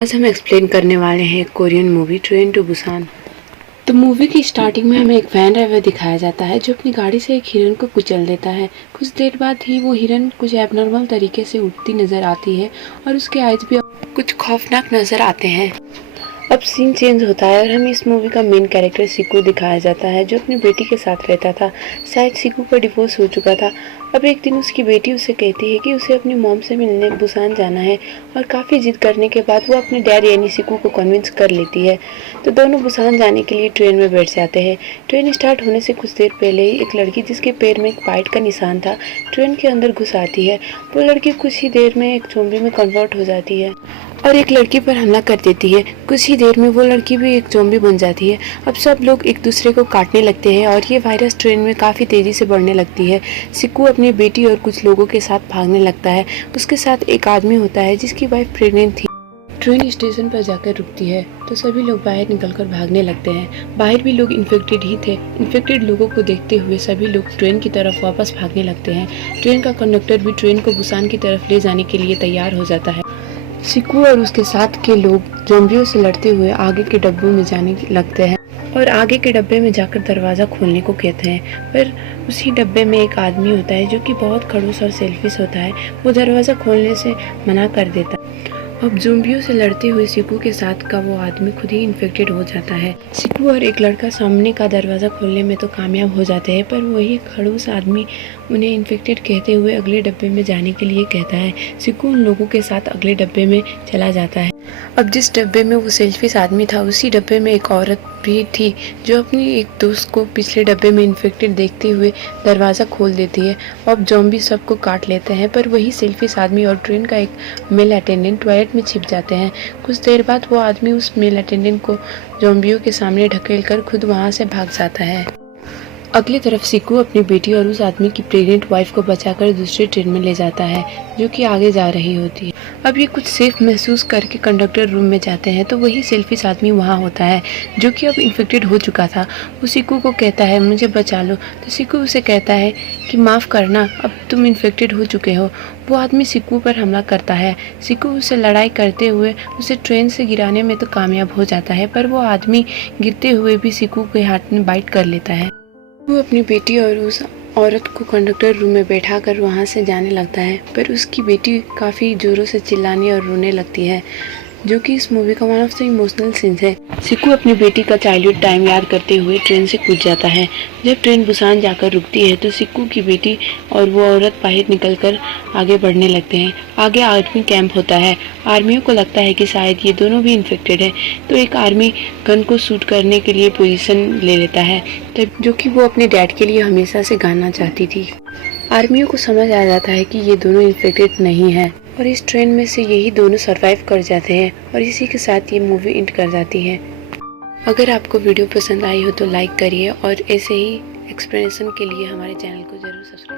आज हम एक्सप्लेन करने वाले हैं Korean movie Train to Busan. तो मूवी की स्टार्टिंग में हमें एक वैन ड्राइवर दिखाया जाता है जो अपनी गाड़ी से एक हिरन को कुचल देता है। कुछ देर बाद ही वो हिरन कुछ एबनॉर्मल तरीके से उड़ती नजर आती है और उसके आइज भी कुछ खौफनाक नजर आते हैं। अब सीन चेंज होता है और हमें इस मूवी का मेन कैरेक्टर सिकू दिखाया जाता है जो अपनी बेटी के साथ रहता था। शायद सिकू का डिवोर्स हो चुका था। अब एक दिन उसकी बेटी उसे कहती है कि उसे अपनी मॉम से मिलने बुसान जाना है और काफ़ी जिद करने के बाद वो अपने डैड यानी सिकू को कन्विंस कर लेती है। तो दोनों बुसान जाने के लिए ट्रेन में बैठ जाते हैं। ट्रेन स्टार्ट होने से कुछ देर पहले ही एक लड़की जिसके पैर में एक बाइट का निशान था ट्रेन के अंदर घुस आती है। वो लड़की कुछ ही देर में एक ज़ॉम्बी में कन्वर्ट हो जाती है और एक लड़की पर हमला कर देती है। कुछ ही देर में वो लड़की भी एक ज़ॉम्बी बन जाती है। अब सब लोग एक दूसरे को काटने लगते हैं और ये वायरस ट्रेन में काफ़ी तेज़ी से बढ़ने लगती है। सिकू अपनी बेटी और कुछ लोगों के साथ भागने लगता है। उसके साथ एक आदमी होता है जिसकी वाइफ प्रेग्नेंट थी। ट्रेन स्टेशन पर जाकर रुकती है तो सभी लोग बाहर निकलकर भागने लगते हैं। बाहर भी लोग इन्फेक्टेड ही थे। इन्फेक्टेड लोगों को देखते हुए सभी लोग ट्रेन की तरफ वापस भागने लगते हैं। ट्रेन का कंडक्टर भी ट्रेन को बुसान की तरफ ले जाने के लिए तैयार हो जाता है। सिकू और उसके साथ के लोग ज़ॉम्बियों से लड़ते हुए आगे के डब्बों में जाने लगते हैं और आगे के डब्बे में जाकर दरवाज़ा खोलने को कहते हैं। पर उसी डब्बे में एक आदमी होता है जो कि बहुत खड़ूस और सेल्फिश होता है। वो दरवाज़ा खोलने से मना कर देता है। अब ज़ॉम्बियों से लड़ते हुए सिकू के साथ का वो आदमी खुद ही इन्फेक्टेड हो जाता है। सिकू और एक लड़का सामने का दरवाज़ा खोलने में तो कामयाब हो जाते हैं पर वही खड़ूस आदमी उन्हें इन्फेक्टेड कहते हुए अगले डब्बे में जाने के लिए कहता है। सिकू उन लोगों के साथ अगले डब्बे में चला जाता है। अब जिस डब्बे में वो सेल्फिश आदमी था उसी डब्बे में एक औरत भी थी जो अपनी एक दोस्त को पिछले डब्बे में इन्फेक्टेड देखते हुए दरवाज़ा खोल देती है। अब ज़ॉम्बी सबको काट लेते हैं पर वही सेल्फिश आदमी और ट्रेन का एक मेल अटेंडेंट टॉयलेट में छिप जाते हैं। कुछ देर बाद वो आदमी उस मेल अटेंडेंट को ज़ॉम्बियों के सामने ढकेल कर खुद वहाँ से भाग जाता है। अगली तरफ सिकू अपनी बेटी और उस आदमी की प्रेग्नेंट वाइफ को बचाकर दूसरे ट्रेन में ले जाता है जो कि आगे जा रही होती है। अब ये कुछ सेफ महसूस करके कंडक्टर रूम में जाते हैं तो वही सेल्फिश आदमी वहाँ होता है जो कि अब इन्फेक्टेड हो चुका था। वो सिकू को कहता है मुझे बचा लो। तो सिकू उसे कहता है कि माफ़ करना, अब तुम इन्फेक्टेड हो चुके हो। वो आदमी सिकू पर हमला करता है। सिकू उसे लड़ाई करते हुए उसे ट्रेन से गिराने में तो कामयाब हो जाता है पर वो आदमी गिरते हुए भी सिकू के हाथ में बाइट कर लेता है। वो अपनी बेटी और उस औरत को कंडक्टर रूम में बैठाकर वहाँ से जाने लगता है पर उसकी बेटी काफ़ी ज़ोरों से चिल्लाने और रोने लगती है जो कि इस मूवी का one of the emotional scenes है। सिकू अपनी बेटी का चाइल्डहुड टाइम याद करते हुए ट्रेन से कूद जाता है। जब ट्रेन बुसान जाकर रुकती है तो सिकू की बेटी और वो औरत बाहर निकलकर आगे बढ़ने लगते हैं। आगे आर्मी कैंप होता है। आर्मियों को लगता है कि शायद ये दोनों भी इन्फेक्टेड है तो एक आर्मी गन को शूट करने के लिए पोजीशन ले लेता है तब जो कि वो अपने डैड के लिए हमेशा से गाना चाहती थी। आर्मियों को समझ आ जाता है कि ये दोनों इन्फेक्टेड नहीं है और इस ट्रेन में से यही दोनों सरवाइव कर जाते हैं और इसी के साथ ये मूवी एंड कर जाती है। अगर आपको वीडियो पसंद आई हो तो लाइक करिए और ऐसे ही एक्सप्लेनेशन के लिए हमारे चैनल को ज़रूर सब्सक्राइब